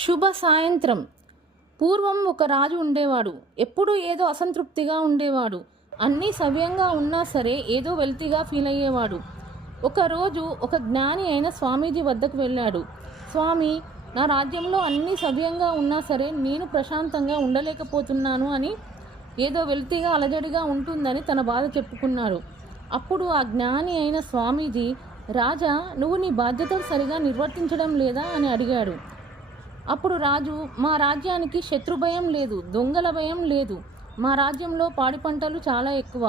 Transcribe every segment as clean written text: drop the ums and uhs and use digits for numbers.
శుభ సాయంత్రం. పూర్వం ఒక రాజు ఉండేవాడు. ఎప్పుడూ ఏదో అసంతృప్తిగా ఉండేవాడు. అన్నీ సవ్యంగా ఉన్నా సరే ఏదో వెల్తిగా ఫీల్ అయ్యేవాడు. ఒకరోజు ఒక జ్ఞాని అయిన స్వామీజీ వద్దకు వెళ్ళాడు. స్వామి, నా రాజ్యంలో అన్నీ సవ్యంగా ఉన్నా సరే నేను ప్రశాంతంగా ఉండలేకపోతున్నాను అని, ఏదో వెల్తిగా అలజడిగా ఉంటుందని తన బాధ చెప్పుకున్నాడు. అప్పుడు ఆ జ్ఞాని అయిన స్వామీజీ, రాజా, నువ్వు నీ బాధ్యతలు సరిగా నిర్వర్తించడం లేదా అని అడిగాడు. అప్పుడు రాజు, మా రాజ్యానికి శత్రుభయం లేదు, దొంగల భయం లేదు. మా రాజ్యంలో పాడి పంటలు చాలా ఎక్కువ,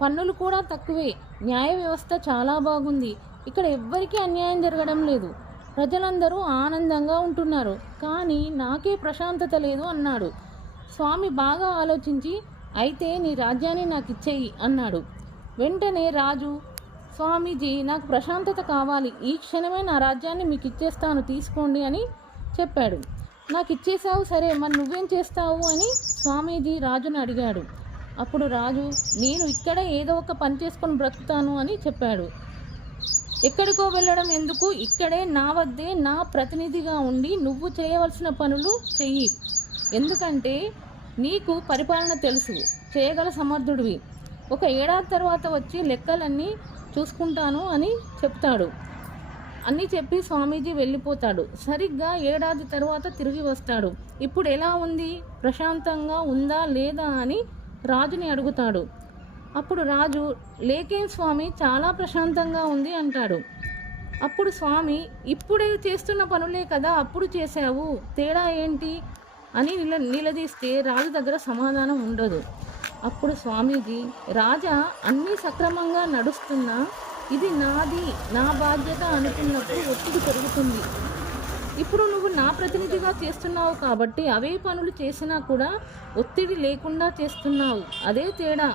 పన్నులు కూడా తక్కువే, న్యాయ వ్యవస్థ చాలా బాగుంది. ఇక్కడ ఎవ్వరికీ అన్యాయం జరగడం లేదు. ప్రజలందరూ ఆనందంగా ఉంటున్నారు. కానీ నాకే ప్రశాంతత లేదు అన్నాడు. స్వామి బాగా ఆలోచించి, అయితే నీ రాజ్యాన్ని నాకు ఇచ్చేయి అన్నాడు. వెంటనే రాజు, స్వామీజీ, నాకు ప్రశాంతత కావాలి, ఈ క్షణమే నా రాజ్యాన్ని మీకు ఇచ్చేస్తాను, తీసుకోండి అని చెప్పాడు. నాకు ఇచ్చేసావు, సరే మరి నువ్వేం చేస్తావు అని స్వామీజీ రాజుని అడిగాడు. అప్పుడు రాజు, నేను ఇక్కడ ఏదో ఒక పని చేసుకొని బ్రతుకుతాను అని చెప్పాడు. ఎక్కడికో వెళ్ళడం ఎందుకు, ఇక్కడే నా వద్దే నా ప్రతినిధిగా ఉండి నువ్వు చేయవలసిన పనులు చెయ్యి. ఎందుకంటే నీకు పరిపాలన తెలుసు, చేయగల సమర్థుడివి. ఒక ఏడాది తర్వాత వచ్చి లెక్కలన్నీ చూసుకుంటాను అని చెప్తాడు. అన్నీ చెప్పి స్వామీజీ వెళ్ళిపోతాడు. సరిగ్గా ఏడాది తర్వాత తిరిగి వస్తాడు. ఇప్పుడు ఎలా ఉంది, ప్రశాంతంగా ఉందా లేదా అని రాజుని అడుగుతాడు. అప్పుడు రాజు, లేకేం స్వామి, చాలా ప్రశాంతంగా ఉంది అంటాడు. అప్పుడు స్వామి, ఇప్పుడే చేస్తున్న పనులే కదా అప్పుడు చేశావు, తేడా ఏంటి అని నిలదీస్తే రాజు దగ్గర సమాధానం ఉండదు. అప్పుడు స్వామీజీ, రాజా, అన్నీ సక్రమంగా నడుస్తున్నా ఇది నాది, నా బాధ్యత అనుకున్నప్పుడు ఒత్తిడి పెరుగుతుంది. ఇప్పుడు నువ్వు నా ప్రతినిధిగా చేస్తున్నావు కాబట్టి అవే పనులు చేసినా కూడా ఒత్తిడి లేకుండా చేస్తున్నావు. అదే తేడా.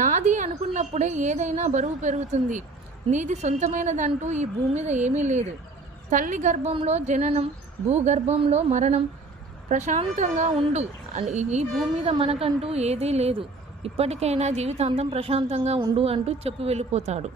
నాది అనుకున్నప్పుడే ఏదైనా బరువు పెరుగుతుంది. నీది సొంతమైనదంటూ ఈ భూమి మీద ఏమీ లేదు. తల్లి గర్భంలో జననం, భూగర్భంలో మరణం. ప్రశాంతంగా ఉండు. ఈ భూమి మీద మనకంటూ ఏదీ లేదు. ఇప్పటికైనా జీవితాంతం ప్రశాంతంగా ఉండు అంటూ చెప్పి వెళ్ళిపోతాడు.